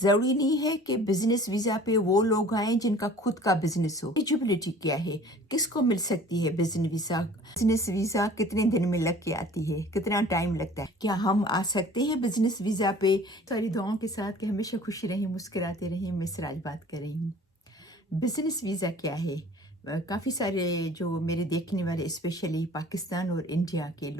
ज़रूरी नहीं है कि बिज़नेस वीज़ा पे वो लोग आएँ जिनका खुद का बिज़नेस हो। एलिजिबिलिटी क्या है? किसको मिल सकती है बिज़नेस वीज़ा? बिज़नेस वीज़ा कितने दिन में लग के आती है? कितना टाइम लगता है? क्या हम आ सकते हैं बिज़नेस वीज़ा पे? सारी दुआओं के साथ कि हमेशा खुशी रहें, मुस्कुराते रहें। मैं सिराज बात कर रही हूँ। बिज़नेस वीज़ा क्या है? काफ़ी सारे जो मेरे देखने वाले स्पेशली पाकिस्तान और इंडिया के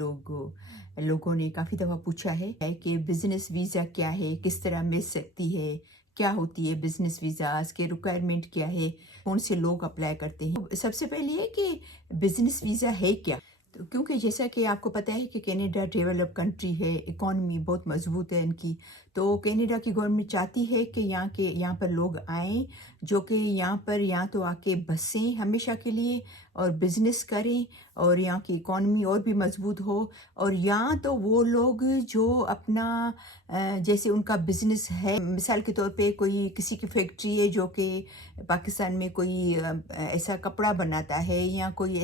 लोगों ने काफ़ी दफ़ा पूछा है कि बिज़नेस वीज़ा क्या है? किस तरह मिल सकती है? क्या होती है बिज़नेस वीज़ाज़ के रिक्वायरमेंट क्या है? कौन से लोग अप्लाई करते हैं? तो सबसे पहले है कि बिज़नेस वीज़ा है क्या? तो क्योंकि जैसा कि आपको पता है कि कनाडा डेवलप कंट्री है, इकॉनमी बहुत मज़बूत है इनकी, तो कनाडा की गवर्नमेंट चाहती है कि यहाँ पर लोग आएँ जो कि यहाँ पर या तो आके बसें हमेशा के लिए और बिज़नेस करें और यहाँ की इकॉनमी और भी मज़बूत हो, और या तो वो लोग जो अपना जैसे उनका बिज़नेस है, मिसाल के तौर पे कोई किसी की फैक्ट्री है जो कि पाकिस्तान में कोई ऐसा कपड़ा बनाता है या कोई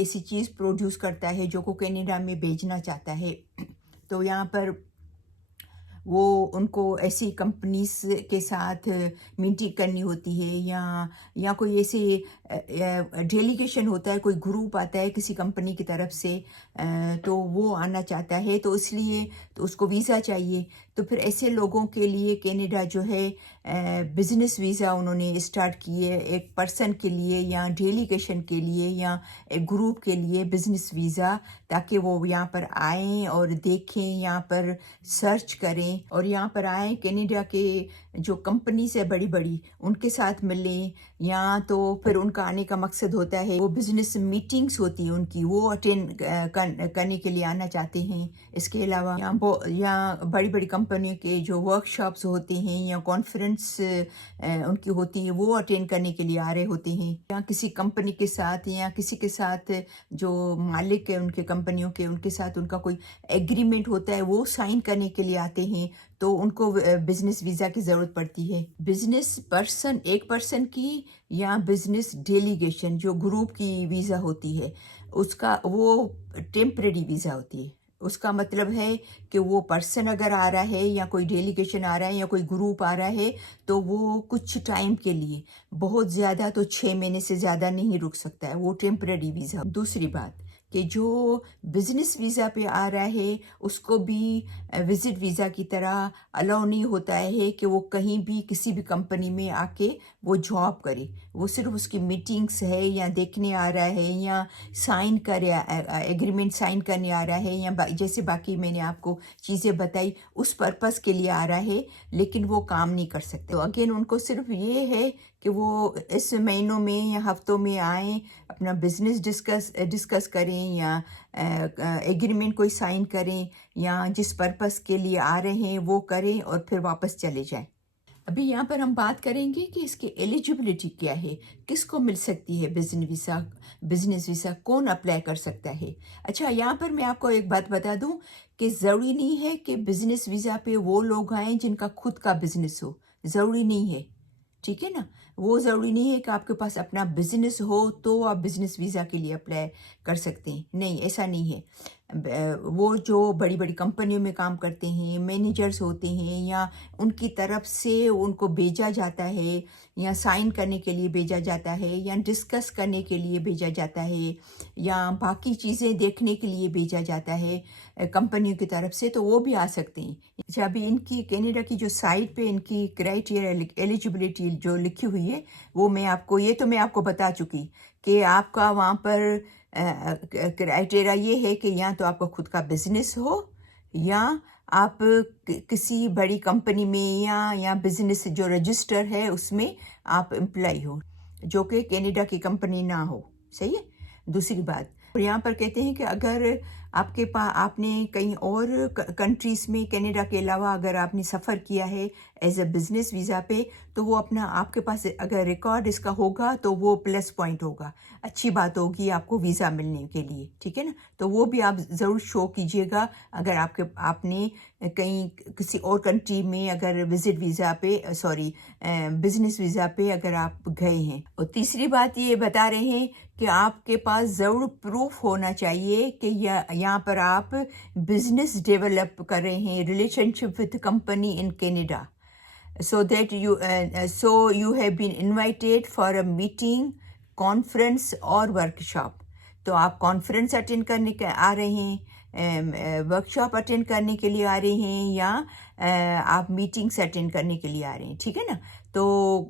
ऐसी चीज़ प्रोड्यूस करता है जो को कनाडा में बेचना चाहता है। तो यहाँ पर वो उनको ऐसी कंपनीज़ के साथ मीटिंग करनी होती है, या कोई ऐसे डेलीगेशन होता है, कोई ग्रुप आता है किसी कंपनी की तरफ से, तो वो आना चाहता है, तो इसलिए तो उसको वीज़ा चाहिए। तो फिर ऐसे लोगों के लिए कनाडा जो है बिज़नेस वीज़ा उन्होंने स्टार्ट किए, एक पर्सन के लिए या डेलीगेशन के लिए या एक ग्रुप के लिए बिज़नेस वीज़ा, ताकि वो यहाँ पर आएँ और देखें, यहाँ पर सर्च करें और यहाँ पर आएँ, कनाडा के जो कंपनीज़ है बड़ी-बड़ी उनके साथ मिलें, या तो फिर उनका आने का मकसद होता है वो बिज़नेस मीटिंग्स होती हैं उनकी, वो अटेंड करने के लिए आना चाहते हैं। इसके अलावा यहाँ बड़ी-बड़ी कंपनियों के जो वर्कशॉप्स होते हैं या कॉन्फ्रेंस उनकी होती है, वो अटेंड करने के लिए आ रहे होते हैं, या किसी कंपनी के साथ या किसी के साथ जो मालिक है उनके कंपनियों के, उनके साथ उनका कोई एग्रीमेंट होता है, वो साइन करने के लिए आते हैं, तो उनको बिज़नेस वीज़ा की ज़रूरत पड़ती है। बिज़नेस पर्सन, एक पर्सन की, या बिज़नेस डेलीगेशन जो ग्रुप की वीज़ा होती है, उसका वो टेम्परेरी वीज़ा होती है। उसका मतलब है कि वो पर्सन अगर आ रहा है या कोई डेलीगेशन आ रहा है या कोई ग्रुप आ रहा है, तो वो कुछ टाइम के लिए, बहुत ज़्यादा तो 6 महीने से ज़्यादा नहीं रुक सकता है, वो टेम्परेरी वीज़ा। दूसरी बात कि जो बिज़नेस वीज़ा पे आ रहा है उसको भी विज़िट वीज़ा की तरह अलाउ नहीं होता है कि वो कहीं भी किसी भी कंपनी में आके वो जॉब करे। वो सिर्फ उसकी मीटिंग्स है या देखने आ रहा है या साइन करे, एग्रीमेंट साइन करने आ रहा है, या जैसे बाकी मैंने आपको चीज़ें बताई उस पर्पस के लिए आ रहा है, लेकिन वो काम नहीं कर सकते। तो अगेन उनको सिर्फ ये है कि वो इस महीनों में या हफ्तों में आएँ, अपना बिज़नेस डिस्कस करें या एग्रीमेंट कोई साइन करें, या जिस पर्पस के लिए आ रहे हैं वो करें और फिर वापस चले जाएं। अभी यहाँ पर हम बात करेंगे कि इसकी एलिजिबिलिटी क्या है, किसको मिल सकती है बिज़नेस वीज़ा कौन अप्लाई कर सकता है। अच्छा, यहाँ पर मैं आपको एक बात बता दूँ कि ज़रूरी नहीं है कि बिज़नेस वीज़ा पे वो लोग आएँ जिनका खुद का बिज़नेस हो, ज़रूरी नहीं है, ठीक है ना? वो ज़रूरी नहीं है कि आपके पास अपना बिज़नेस हो तो आप बिज़नेस वीज़ा के लिए अप्लाई कर सकते हैं, नहीं, ऐसा नहीं है। वो जो बड़ी-बड़ी कंपनियों में काम करते हैं, मैनेजर्स होते हैं, या उनकी तरफ से उनको भेजा जाता है, या साइन करने के लिए भेजा जाता है, या डिस्कस करने के लिए भेजा जाता है, या बाकी चीज़ें देखने के लिए भेजा जाता है कंपनियों की तरफ से, तो वो भी आ सकते हैं। अच्छा, अभी इनकी कनाडा की जो साइट पे इनकी क्राइटेरिया एलिजिबिलिटी जो लिखी हुई है, वो मैं आपको बता चुकी कि आपका वहाँ पर क्राइटेरिया ये है कि या तो आपका खुद का बिज़नेस हो, या आप किसी बड़ी कंपनी में या बिज़नेस जो रजिस्टर है उसमें आप एम्प्लॉय हो, जो कि कनाडा की कंपनी ना हो, सही है। दूसरी बात, और यहाँ पर कहते हैं कि अगर आपने कहीं और कंट्रीज़ में कनाडा के अलावा अगर आपने सफ़र किया है एज अ बिज़नेस वीज़ा पे, तो वो अपना आपके पास अगर रिकॉर्ड इसका होगा तो वो प्लस पॉइंट होगा, अच्छी बात होगी आपको वीज़ा मिलने के लिए, ठीक है ना? तो वो भी आप ज़रूर शो कीजिएगा अगर आपने कहीं किसी और कंट्री में अगर विज़िट वीज़ा पे बिज़नेस वीज़ा पे अगर आप गए हैं। और तीसरी बात ये बता रहे हैं کہ آپ کے پاس ضرور پروف ہونا چاہیے کہ یہاں پر آپ بزنس ڈیولپ کر رہے ہیں، relation ship with company in Canada, so you have been invited for a meeting, conference اور ورکشاپ. تو آپ کانفرنس اٹینڈ کرنے کے آ رہے ہیں، ورکشاپ اٹینڈ کرنے کے لیے آ رہے ہیں، یا آپ میٹنگس اٹینڈ کرنے کے لیے آ رہے ہیں، ٹھیک ہے نا. تو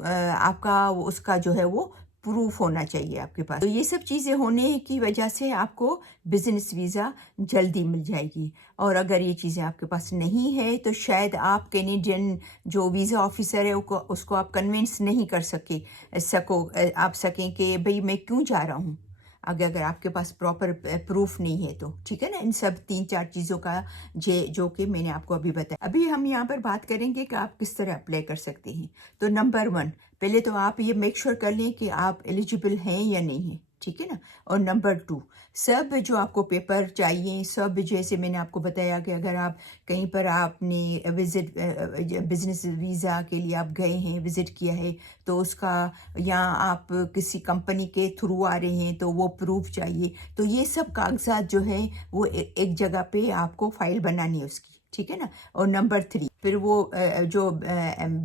آپ کا اس کا جو ہے وہ پروف ہونا چاہیے آپ کے پاس. تو یہ سب چیزیں ہونے کی وجہ سے آپ کو بزنس ویزا جلدی مل جائے گی. اور اگر یہ چیزیں آپ کے پاس نہیں ہے تو شاید آپ کینیڈین جو ویزا آفیسر ہے اس کو آپ کنونس نہیں کر سکیں کہ بھئی میں کیوں جا رہا ہوں، اگر آپ کے پاس پراپر پروف نہیں ہے تو، ٹھیک ہے نا. ان سب 3-4 چیزوں کا جو کہ میں نے آپ کو ابھی بتایا. ابھی ہم یہاں پر بات کریں گے کہ آپ کس طرح اپلائی کر سکتے ہیں. تو نمبر 1، پہلے تو آپ یہ میک شور کر لیں کہ آپ ایلیجیبل ہیں یا نہیں ہیں، ٹھیک ہے نا. اور نمبر 2، سب جو آپ کو پیپر چاہیے، سب جیسے میں نے آپ کو بتایا کہ اگر آپ کہیں پر آپ نے بزنس ویزا کے لیے آپ گئے ہیں، وزٹ کیا ہے، تو اس کا، یا آپ کسی کمپنی کے تھرو آ رہے ہیں تو وہ پروف چاہیے. تو یہ سب کاغذات جو ہیں وہ ایک جگہ پہ آپ کو فائل بنانی ہے اس کی، ٹھیک ہے نا. اور نمبر 3، پھر وہ جو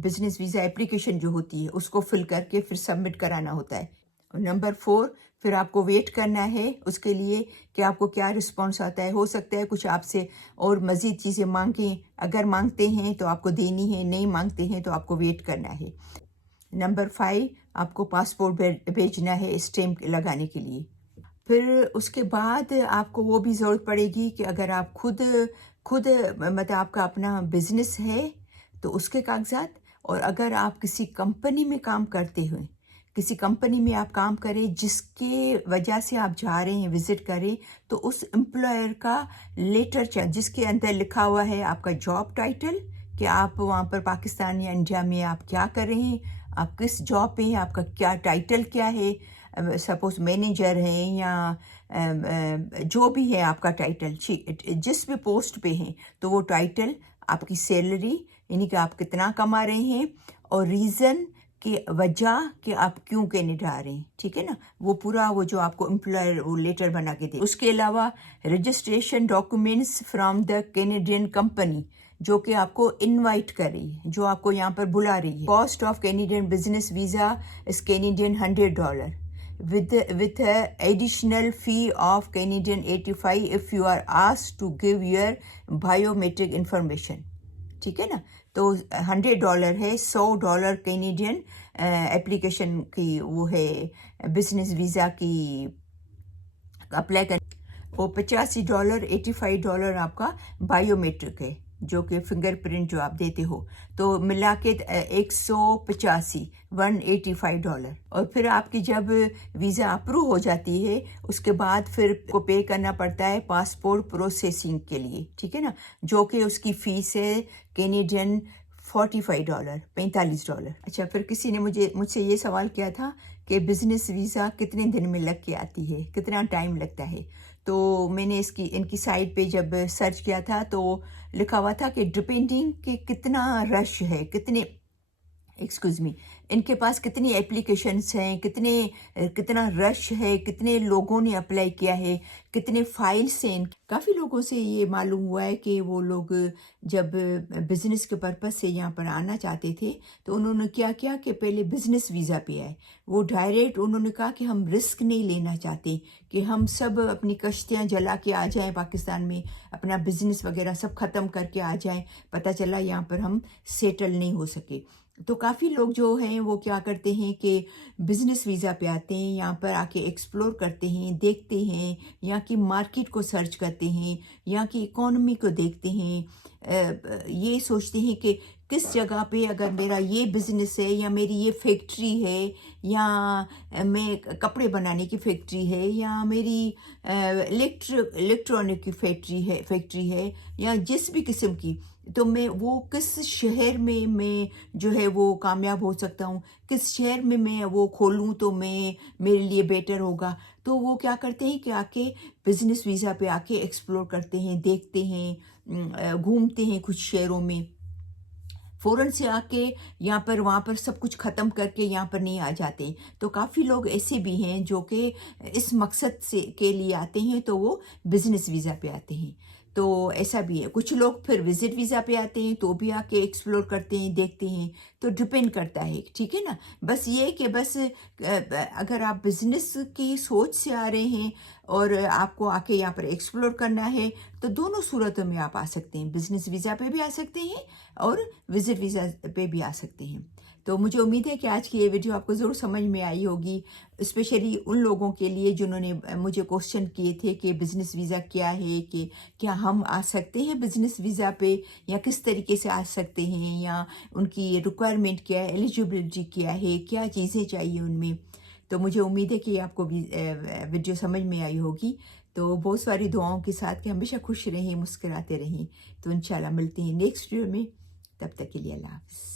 بزنس ویزا اپلیکیشن جو ہوتی ہے اس کو فل کر کے پھر سبمٹ کرانا ہوتا ہے. اور نمبر 4، پھر آپ کو ویٹ کرنا ہے اس کے لیے کہ آپ کو کیا رسپانس آتا ہے. ہو سکتا ہے کچھ آپ سے اور مزید چیزیں مانگیں، اگر مانگتے ہیں تو آپ کو دینی ہے، نہیں مانگتے ہیں تو آپ کو ویٹ کرنا ہے. نمبر 5، آپ کو پاسپورٹ بھیجنا ہے اسٹیمپ لگانے کے لیے. پھر اس کے بعد آپ کو وہ بھی ضرورت پڑے گی کہ اگر آپ خود مطلب آپ کا اپنا بزنس ہے تو اس کے کاغذات، اور اگر آپ کسی کمپنی میں کام کرتے ہوئے، کسی کمپنی میں آپ کام کریں جس کے وجہ سے آپ جا رہے ہیں وزٹ کریں، تو اس امپلائر کا لیٹر جس کے اندر لکھا ہوا ہے آپ کا جاب ٹائٹل، کہ آپ وہاں پر پاکستان یا انڈیا میں آپ کیا کر رہے ہیں، آپ کس جاب پہ ہیں، آپ کا کیا ٹائٹل کیا ہے. سپوز مینیجر ہیں یا جو بھی ہے آپ کا ٹائٹل، جس بھی پوسٹ پہ ہیں، تو وہ ٹائٹل، آپ کی سیلری یعنی کہ آپ کتنا کما رہے ہیں، اور ریزن کی وجہ کہ آپ کیوں کینیڈا آ رہے ہیں، ٹھیک ہے نا. وہ پورا وہ جو آپ کو امپلائر وہ لیٹر بنا کے دے. اس کے علاوہ registration documents from the Canadian company جو کہ آپ کو انوائٹ کر رہی ہے، جو آپ کو یہاں پر بلا رہی ہے. Cost of Canadian business visa is Canadian $100 with a additional fee of Canadian 85 if you are asked to give your biometric information. ٹھیک ہے نا. تو $100 ہے، $100 کینیڈین اپلیکیشن کی وہ ہے بزنس ویزا کی اپلائی کر. اور $85 $85 آپ کا بائیو میٹرک ہے، جو کہ فنگر پرنٹ جو آپ دیتے ہو. تو ملا کے 185 $185. اور پھر آپ کی جب ویزا اپروو ہو جاتی ہے اس کے بعد پھر کو پے کرنا پڑتا ہے پاسپورٹ پروسیسنگ کے لیے، ٹھیک ہے نا، جو کہ اس کی فیس ہے کینیڈین $45. اچھا، پھر کسی نے مجھ سے یہ سوال کیا تھا کہ بزنس ویزا کتنے دن میں لگ کے آتی ہے، کتنا ٹائم لگتا ہے. تو میں نے ان کی سائٹ پہ جب سرچ کیا تھا تو لکھا ہوا تھا کہ ڈپینڈنگ کہ کتنا رش ہے، ان کے پاس کتنی اپلیکیشنس ہیں، کتنا رش ہے، کتنے لوگوں نے اپلائی کیا ہے، کتنے فائلس ہیں. کافی لوگوں سے یہ معلوم ہوا ہے کہ وہ لوگ جب بزنس کے پرپس سے یہاں پر آنا چاہتے تھے تو انہوں نے کیا کہ پہلے بزنس ویزا پہ آئے. وہ ڈائریکٹ انہوں نے کہا کہ ہم رسک نہیں لینا چاہتے کہ ہم سب اپنی کشتیاں جلا کے آ جائیں پاکستان میں، اپنا بزنس وغیرہ سب ختم کر کے آ جائیں، پتہ چلا یہاں پر ہم سیٹل نہیں ہو سکے. تو کافی لوگ جو ہیں وہ کیا کرتے ہیں کہ بزنس ویزا پہ آتے ہیں، یہاں پر آ کے ایکسپلور کرتے ہیں، دیکھتے ہیں، یہاں کی مارکیٹ کو سرچ کرتے ہیں، یہاں کی اکانومی کو دیکھتے ہیں، یہ سوچتے ہیں کہ کس جگہ پہ اگر میرا یہ بزنس ہے یا میری یہ فیکٹری ہے، یا میں کپڑے بنانے کی فیکٹری ہے، یا میری الیکٹرانک کی فیکٹری ہے، یا جس بھی قسم کی، تو میں وہ کس شہر میں جو ہے وہ کامیاب ہو سکتا ہوں، کس شہر میں وہ کھولوں تو میرے لیے بیٹر ہوگا. تو وہ کیا کرتے ہیں کہ آ کے بزنس ویزا پہ آ کے ایکسپلور کرتے ہیں، دیکھتے ہیں، گھومتے ہیں کچھ شہروں میں. फ़ौरन से आके यहाँ पर वहाँ पर सब कुछ ख़त्म करके यहाँ पर नहीं आ जाते। तो काफ़ी लोग ऐसे भी हैं जो कि इस मकसद से के लिए आते हैं, तो वो बिज़नेस वीज़ा पे आते हैं। तो ऐसा भी है, कुछ लोग फिर विज़िट वीज़ा पे आते हैं तो भी आके एक्सप्लोर करते हैं, देखते हैं। तो डिपेंड करता है, ठीक है ना? बस ये है कि बस अगर आप बिज़नेस की सोच से आ रहे हैं और आपको आके यहाँ पर एक्सप्लोर करना है, तो दोनों सूरतों में आप आ सकते हैं। बिज़नेस वीज़ा पे भी आ सकते हैं और विज़िट वीज़ा पे भी आ सकते हैं। तो मुझे उम्मीद है कि आज की ये वीडियो आपको ज़रूर समझ में आई होगी, स्पेशली उन लोगों के लिए जिन्होंने मुझे क्वेश्चन किए थे कि बिज़नेस वीज़ा क्या है, कि क्या हम आ सकते हैं बिज़नेस वीज़ा पे, या किस तरीके से आ सकते हैं, या उनकी रिक्वायरमेंट क्या है, एलिजिबिलिटी क्या है, क्या चीज़ें चाहिए उनमें। तो मुझे उम्मीद है कि आपको भी वीडियो समझ में आई होगी। तो बहुत सारी दुआओं के साथ कि हमेशा खुश रहें, मुस्कुराते रहें। तो इंशाल्लाह मिलते हैं नेक्स्ट वीडियो में। तब तक के लिए अल्लाह हाफ़िज़।